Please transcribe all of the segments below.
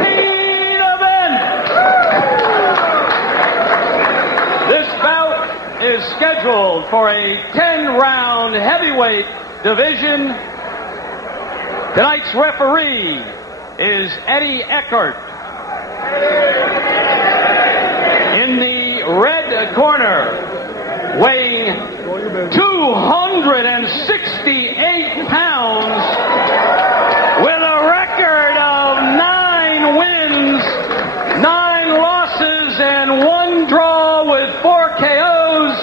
Main event. This bout is scheduled for a 10-round heavyweight division. Tonight's referee is Eddie Eckert. In the red corner, weighing 268 pounds, with a record of 9 wins, 9 losses, and 1 draw with 4 KOs,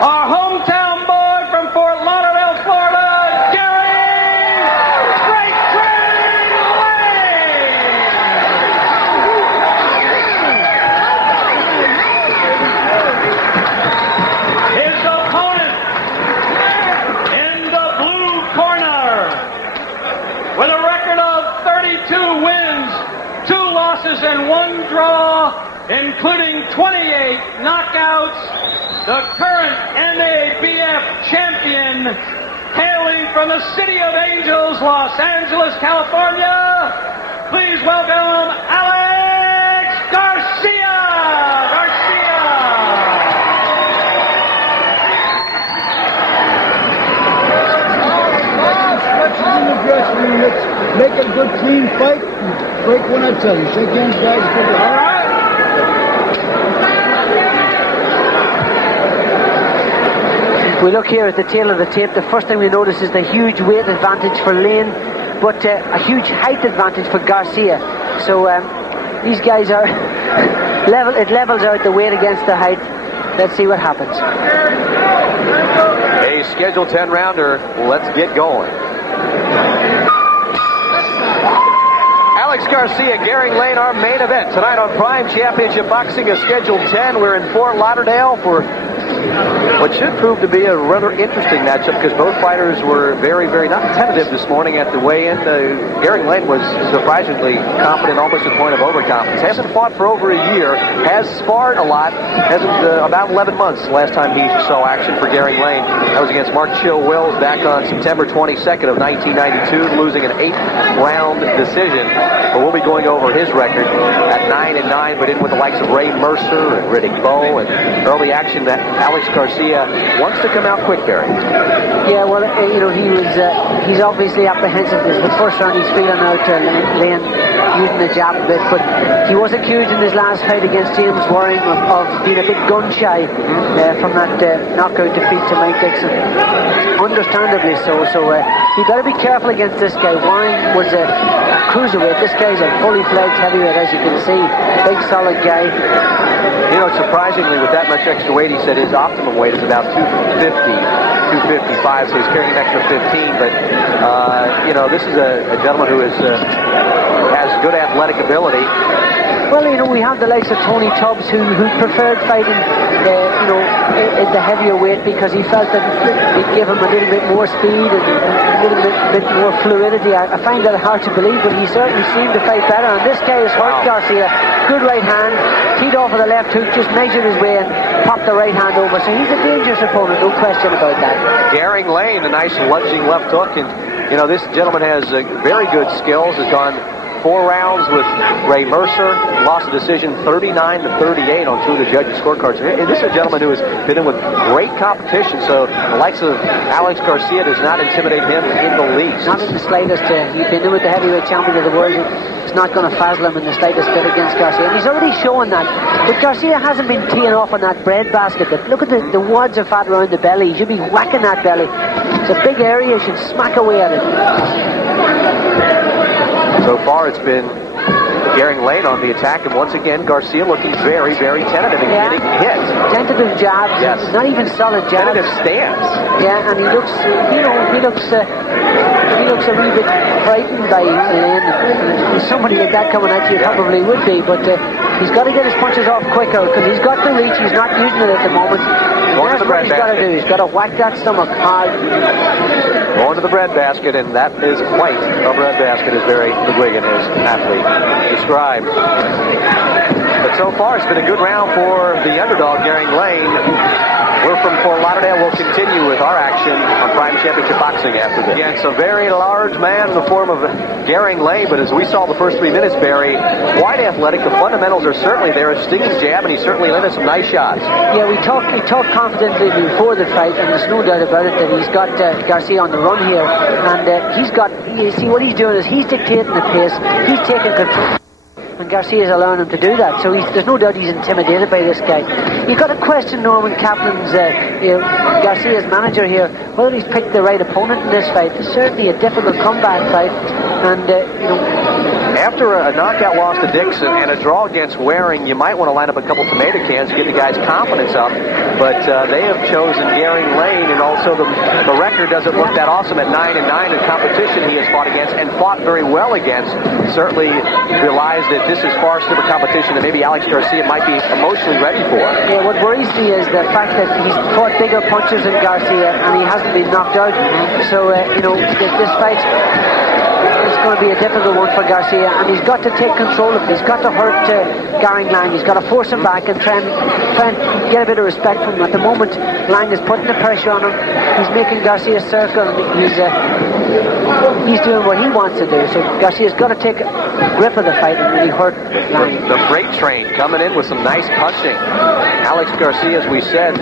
our hometown boy from Fort Lauderdale, Florida, Gary Great Train Lane. His opponent in the blue corner, with a record of 32 wins, 2 losses, and 1 draw, including 28 knockouts, the current NABF champion, hailing from the City of Angels, Los Angeles, California, please welcome Alex Garcia! Let's make a good, clean fight and break one, I tell you. Shake hands, guys. All right. If we look here at the tail of the tape, the first thing we notice is the huge weight advantage for Lane, but a huge height advantage for Garcia. So these guys are it levels out the weight against the height. Let's see what happens. A scheduled 10-rounder. Let's get going. Alex Garcia, Gary Lane, our main event tonight on Prime Championship Boxing, is scheduled 10. We're in Fort Lauderdale for what should prove to be a rather interesting matchup, because both fighters were very, very not tentative this morning at the weigh-in. Gary Lane was surprisingly confident, almost to the point of overconfidence. Hasn't fought for over a year, has sparred a lot, hasn't about 11 months last time he saw action for Gary Lane. That was against Mark Chill Wills back on September 22nd of 1992, losing an 8th-round decision. But we'll be going over his record at 9-9, but in with the likes of Ray Mercer and Riddick Bowe and early action that Alex Garcia wants to come out quick, Gary. Yeah, well, he's obviously apprehensive. This is the first round he's feeling out Lane using the jab a bit, but he was accused in his last fight against James Waring of being a bit gun-shy from that knockout defeat to Mike Dixon. Understandably so. So you got to be careful against this guy. Waring was a cruiserweight. This guy's a fully fledged heavyweight, as you can see. Big, solid guy. You know, surprisingly, with that much extra weight, he said his optimum weight is about 250, 255, so he's carrying an extra 15. But, this is a gentleman who has good athletic ability. Well, we have the likes of Tony Tubbs who preferred fighting, in the heavier weight, because he felt that it gave him a little bit more speed and a little bit more fluidity. I find that hard to believe, but he certainly seemed to fight better. And this guy has hurt Garcia. Good right hand, teed off with a left hook, just measured his way and popped the right hand over. So he's a dangerous opponent, no question about that. Gary Lane, a nice lunging left hook, and this gentleman has very good skills. Has gone 4 rounds with Ray Mercer, lost a decision 39-38 on 2 of the judges' scorecards. And this is a gentleman who has been in with great competition, so the likes of Alex Garcia does not intimidate him in the least. Not in the slightest. He's been in with the heavyweight champion of the world. It's not going to fazzle him in the slightest bit against Garcia. And he's already shown that. But Garcia hasn't been teeing off on that bread basket. Look at the wads of fat around the belly. He should be whacking that belly. It's a big area. He should smack away at it. So far, it's been Gary Lane on the attack, and once again, Garcia looking very, very tentative and getting hit. Tentative jabs, yes. Not even solid jabs. Tentative stance. Yeah, and he looks, he looks a wee bit frightened by Lane. And somebody like that coming at you probably would be, but he's got to get his punches off quicker, because he's got the reach. He's not using it at the moment. Going to the bread He's got to do. He's got to whack that stomach hard. Going to the breadbasket, and that is quite a breadbasket, as Barry McGuigan has aptly described. But so far, it's been a good round for the underdog, Gary Lane. We're from Fort Lauderdale. We'll continue with our action on Prime Championship Boxing after this. Against a very large man in the form of Gary Lane, but as we saw the first 3 minutes, Barry, quite athletic. The fundamentals are certainly there. A stinging jab, and he certainly landed some nice shots. Yeah, he talked confidently before the fight, and there's no doubt about it that he's got Garcia on the run here, and you see what he's doing is he's dictating the pace, he's taking control. And Garcia's allowing him to do that, so there's no doubt he's intimidated by this guy. You've got to question Norman Kaplan's, Garcia's manager here, whether he's picked the right opponent in this fight. It's certainly a difficult comeback fight, and after a knockout loss to Dixon and a draw against Waring, you might want to line up a couple tomato cans to get the guy's confidence up, but they have chosen Gary Lane, and also the record doesn't look that awesome at 9-9 in competition he has fought against and fought very well against. Certainly realized that this is far stiffer competition than maybe Alex Garcia might be emotionally ready for. Yeah, what worries me is the fact that he's fought bigger punches than Garcia and he hasn't been knocked out. So, this fight is going to be a difficult one for Garcia, and he's got to take control of it. He's got to hurt Gary Lang. He's got to force him back and try and get a bit of respect from him. At the moment, Lang is putting the pressure on him. He's making Garcia circle, and he's doing what he wants to do. So Garcia's got to take grip of the fight and really hurt Lang. The freight train coming in with some nice punching. Alex Garcia, as we said,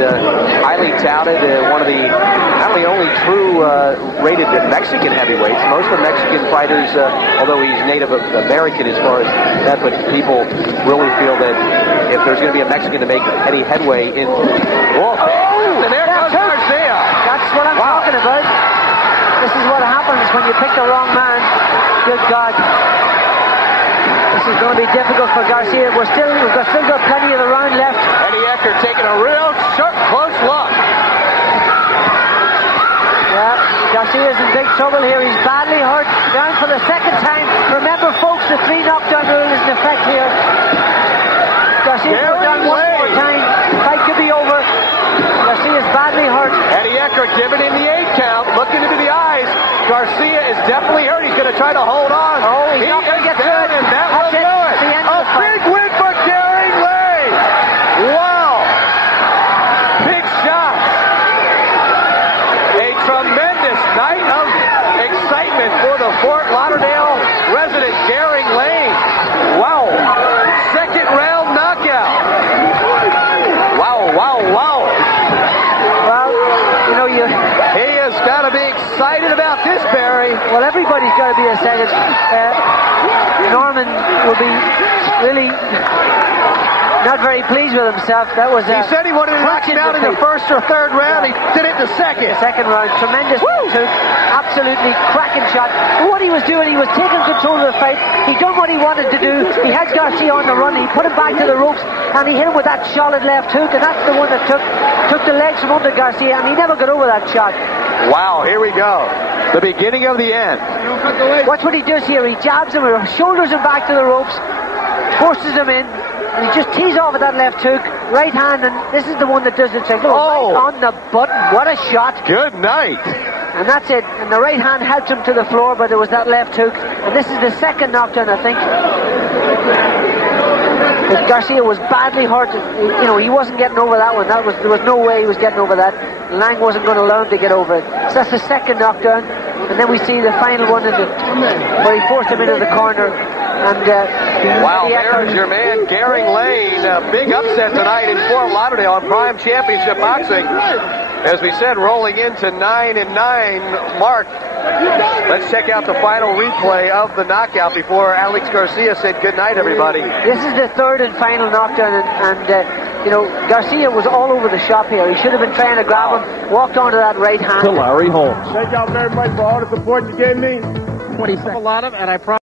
highly touted, one of the not only true rated Mexican heavyweights. Most of the Mexican fighters, although he's Native American as far as that, but people really feel that if there's going to be a Mexican to make any headway in... and there goes Garcia. That's what I'm talking about. This is what happens when you pick the wrong man. Good God. This is going to be difficult for Garcia. We've still got plenty of the round left. Eddie Ecker taking a real sharp, close look. Yeah, Garcia's in big trouble here. He's badly hurt. Down for the second time. Remember, folks, the 3 knockdown rule is in effect here. Garcia's down one more time. The fight could be over. Garcia's badly hurt. Eddie Ecker giving him the 8 count, looking into the eyes. Garcia is definitely hurt. He's going to try to hold on. Oh, he's not going to get through it. And that will do it. A big win for Gary Lane. Wow. Big shot. A tremendous night of excitement for the Fort Lauderdale resident, Gary Lane. Wow. Second round knockout. Wow. Well, he has got to be excited about this, Barry. Well, everybody's got to be excited. Norman will be really not very pleased with himself. That was he said he wanted to knock him out in the first or third round. He did it in the second. Second round, tremendous hook, absolutely cracking shot. But what he was doing, he was taking control of the fight. He done what he wanted to do. He had Garcia on the run. He put him back to the ropes, and he hit him with that solid left hook, and that's the one that took the legs from under Garcia, and he never got over that shot. Wow, here we go. The beginning of the end. Watch what he does here. He jabs him, shoulders him back to the ropes, forces him in, and he just tees off with that left hook, right hand, and this is the one that does the trick. Right on the button. What a shot. Good night. And that's it. And the right hand helped him to the floor, but there was that left hook. And this is the second knockdown, I think. But Garcia was badly hurt. He wasn't getting over that one. There was no way he was getting over that. Lang wasn't going to allow him to get over it. So that's the second knockdown. And then we see the final one where he forced him into the corner. And wow, there's your man, Gary Lane. A big upset tonight in Fort Lauderdale on Prime Championship Boxing. As we said, rolling into 9-9 mark. Let's check out the final replay of the knockout before Alex Garcia said good night, everybody. This is the third and final knockdown, and Garcia was all over the shop here. He should have been trying to grab him, walked onto that right hand. To Larry Holmes. Thank y'all very much for all the support you gave me. 27. A lot of, and I promise.